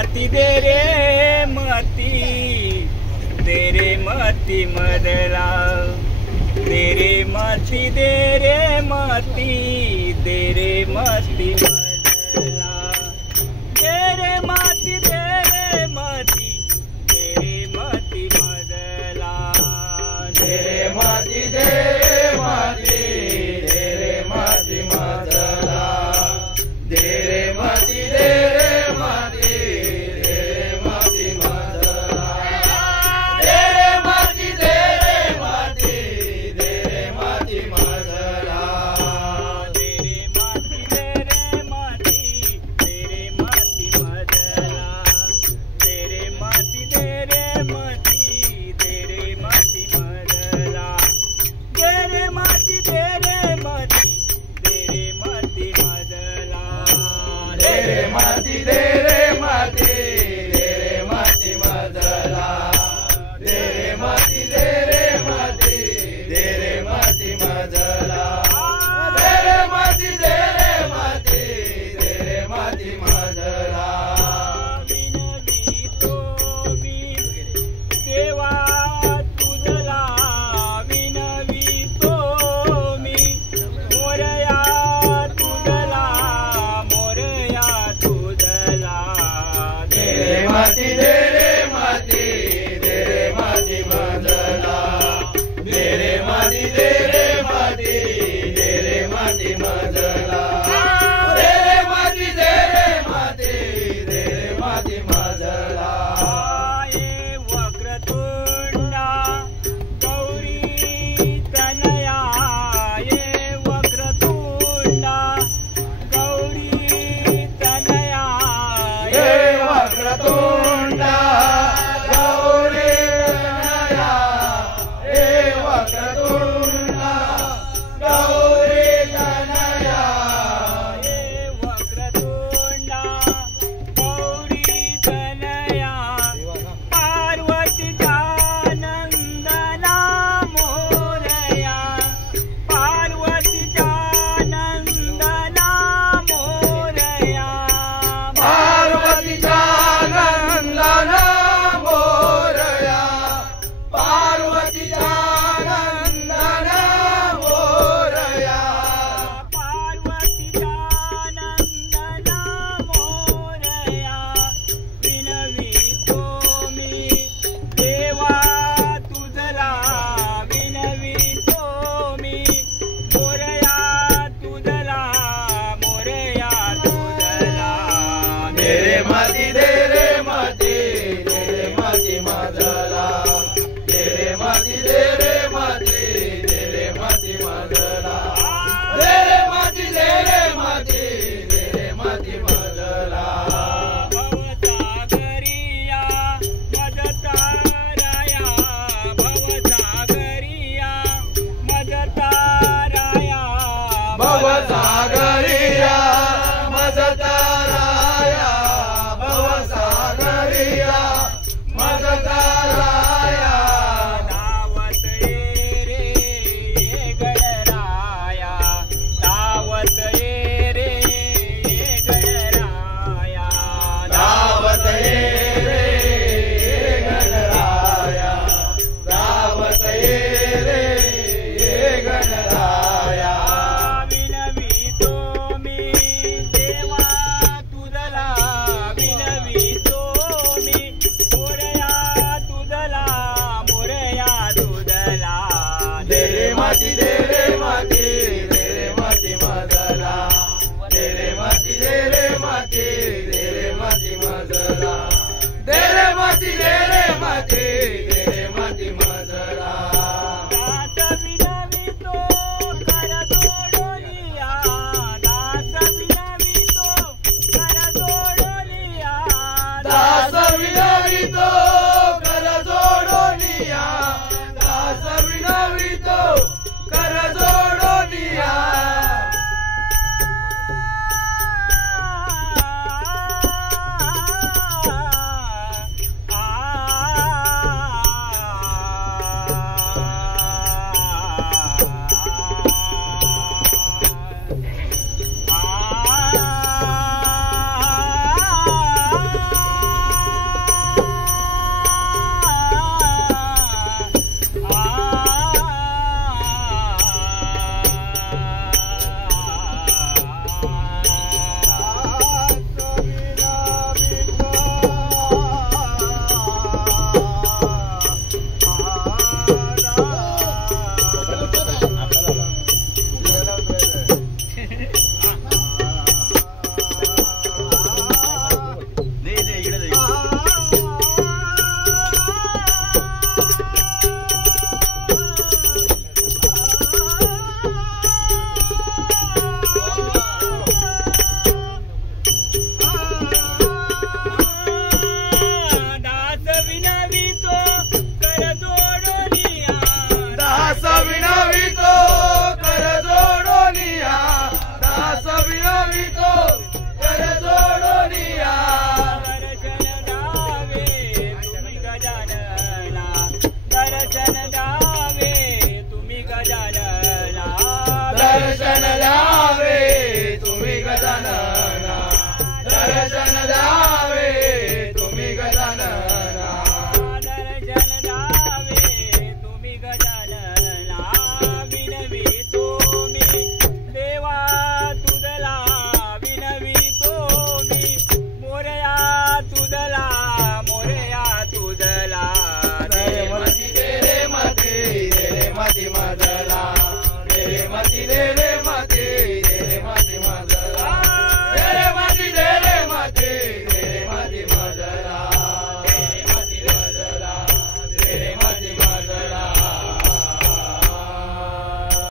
मती दे रे मती दे रे मती मदला दे रे मती दे रे मती दे रे मती मदला दे रे मती दे रे मती दे रे मती मदला दे रे मती दे रे मती दे रे मती मदला दे रे मती दे रे मती दे रे मती मदला दे रे मती दे रे मती दे रे मती मदला दे रे मती दे रे मती दे रे मती मदला दे रे मती दे रे मती दे रे मती मदला दे रे मती दे रे मती दे रे मती मदला दे रे मती दे रे मती दे रे मती मदला दे रे मती दे रे मती दे रे मती मदला दे रे मती दे रे मती दे रे मती मदला विनवितो मी देवा तुझला विनवितो मी मोरया तुझला मोरया तुझला दे रे मती दे रे मती दे रे मती मदला दे रे मती दे रे मती दे रे मती मदला दे रे मती दे रे मती दे रे मती मदला ये वक्रतुंडा गौरी तनया ये वक्रतुंडा गौरी तनया ये वक्रतुंडा गौरी तनया ये वक्रतुंडा गौरी तनया ये वक्रतुंडा गौरी तनया पार्वतीच्या नंदना मोरया पार्वतीच्या नंदना मोरया पार्वतीच्या नंदना मोरया पार्वतीच्या नंदना मोरया पार्वतीच्या नंदना मोरया विनवितो मी देवा तुझला विनवितो मी मोरया तुझला मोरया तुझला दे रे मती दे रे मती दे रे मती मदला दे रे मती दे रे मती दे रे मती मदला दे रे मती दे रे मती दे रे मती मदला भवसागरिया मदताराया भवसागरिया मदताराया भवसागरिया